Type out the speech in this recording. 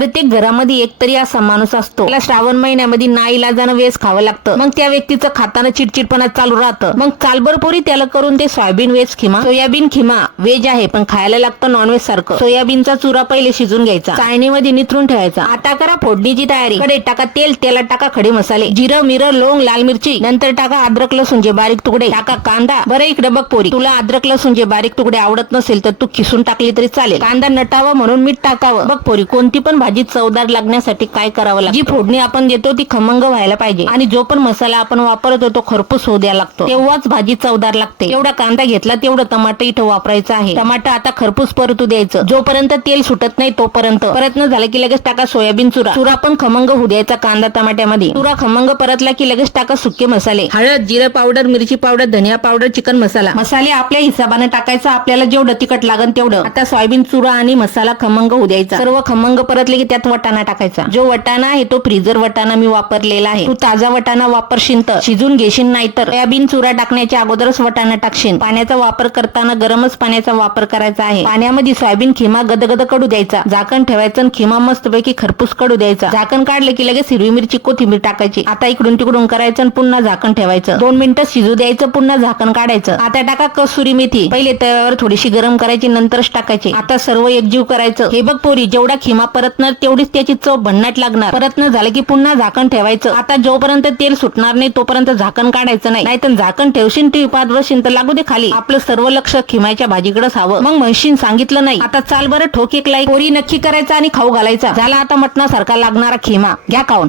प्रत्येक घरामध्ये एक तरी असा माणूस असतो. त्याला श्रावण महिन्यामध्ये नाईलाजानं वेस खावं लागतं. मग त्या व्यक्तीचं खाताना चिडचिडपणा चालू राहतं. मग चालभरपोरी त्याला करून ते soybean veg keema. Soybean keema veg आहे पण खायला लागतं नॉनव्हेज सारखं. सोयाबीनचा चुरा पहिले शिजून घ्यायचा. चाळणीमध्ये निथरून ठेवायचा. आता करा फोडणीची तयारी. कडे टाका तेल त्याला टाका खडे मसाले. जिरं मिरं लोंग लाल मिरची. नंतर टाका अद्रक लसूण जे बारीक तुकडे. टाका कांदा. बरं इकडे बघ पोरी. तुला अद्रक लसूण जे बारीक तुकडे आवडत नसेल तर तू खिसून टाकली तरी चालेल. कांदा नटावा म्हणून मीठ टाकावं. बघ पोरी कोणती पण भाजी चवदार लागण्यासाठी काय करावं लागतं? जी फोडणी आपण देतो ती खमंग व्हायला पाहिजे. आणि जो पण मसाला आपण वापरतो तो खरपूस होऊ द्या लागतो. तेव्हाच भाजी चवदार लागते. एवढा कांदा घेतला तेवढं टमाटर इथं वापरायचं आहे. टमाटर आता खरपूस परतू द्यायचं. जोपर्यंत तेल सुटत नाही तोपर्यंत. प्रयत्न झालं की लगेच टाका सोयाबीन चुरा. चुरा पण खमंग होऊ द्यायचा कांदा टमाट्यामध्ये. चुरा खमंग परतला की लगेच टाका सुके मसाले. हळद जिरं पावडर मिरची पावडर धनिया पावडर चिकन मसाला. मसाले आपल्या हिशोबाने टाकायचा. आपल्याला जेवढं तिखट लागन तेवढं. आता सोयाबीन चुरा आणि मसाला खमंग होऊ द्यायचा. सर्व खमंग परतले की त्यात वटाणा टाकायचा. जो वटाणा आहे तो फ्रीजर वटाणा मी वापरलेला आहे. तू ताजा वटाणा वापरशील तर. शिजून घेशील नाही तर. सोयाबीन चुरा टाकण्याच्या अगोदरच वटाणा टाकशील. पाण्याचा वापर करताना गरमच पाण्याचा वापर करायचा आहे. पाण्यामध्ये सोयाबीन खिमा गदगद कडू द्यायचा. झाकण ठेवायचं आणि खिमा मस्तपैकी खरपूस कडू द्यायचा. झाकण काढलं की लगेच हिरवी मिरची कोथिंबीर टाकायची. आता इकडून तिकडून करायचं आणि पुन्हा झाकण ठेवायचं. दोन मिनिटं शिजू द्यायचं पुन्हा झाकण काढायचं. आता टाका कसुरी मेथी. पहिले तव्यावर थोडीशी गरम करायची नंतरच टाकायची. आता सर्व एकजीव करायचं. हे बघ पोरी जेवढा खिमा परत परतणार तेवढीच त्याची चव भन्नाट लागणार. परतन झालं की पुन्हा झाकण ठेवायचं. आता जोपर्यंत तेल सुटणार नाही तोपर्यंत झाकण काढायचं नाही. नाहीतर झाकण ठेवशील ती पाच बसशील तर लागू दे खाली. आपलं सर्व लक्ष खिमायच्या भाजीकडेच हवं मग म्हणशील सांगितलं नाही. आता चाल बरं ठोक एक लाई पोरी नक्की करायचा आणि खाऊ घालायचा. झाला आता मटणासारखा लागणारा खिमा. घ्या खाऊन.